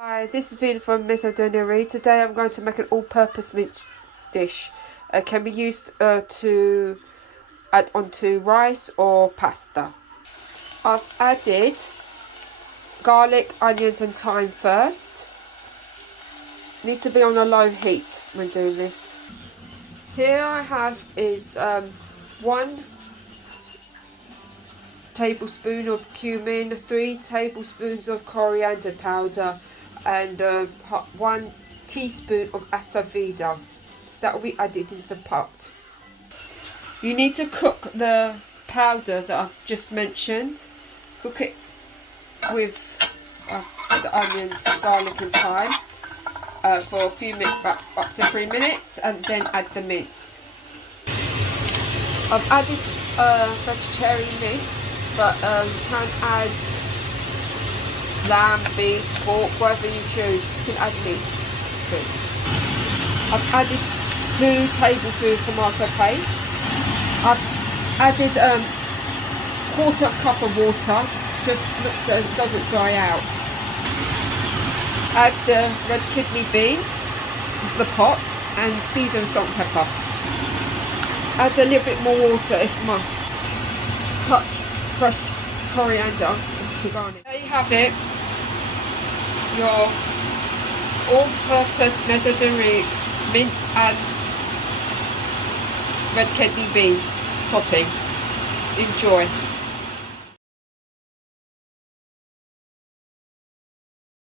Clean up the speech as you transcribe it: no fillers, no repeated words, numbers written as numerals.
Hi, this is Vina from Mince. Today I'm going to make an all-purpose mince dish. It can be used to add onto rice or pasta. I've added garlic, onions and thyme first. Needs to be on a low heat when doing this. Here I have is 1 tablespoon of cumin, 3 tablespoons of coriander powder and 1 teaspoon of Asafoehida. That will be added into the pot. You need to cook the powder that I've just mentioned. Cook it with the onions, garlic and thyme for a few minutes, up to 3 minutes, and then add the mince. I've added vegetarian mince, but you can add lamb, beef, pork, whatever you choose. You can add meat too. I've added 2 tablespoons tomato paste. I've added 1/4 cup of water, just so it doesn't dry out. Add the red kidney beans into the pot and season with salt and pepper. Add a little bit more water if must. Cut fresh coriander to garnish. There you have it. Your all-purpose Mediterranean mince and red kidney beans topping. Enjoy.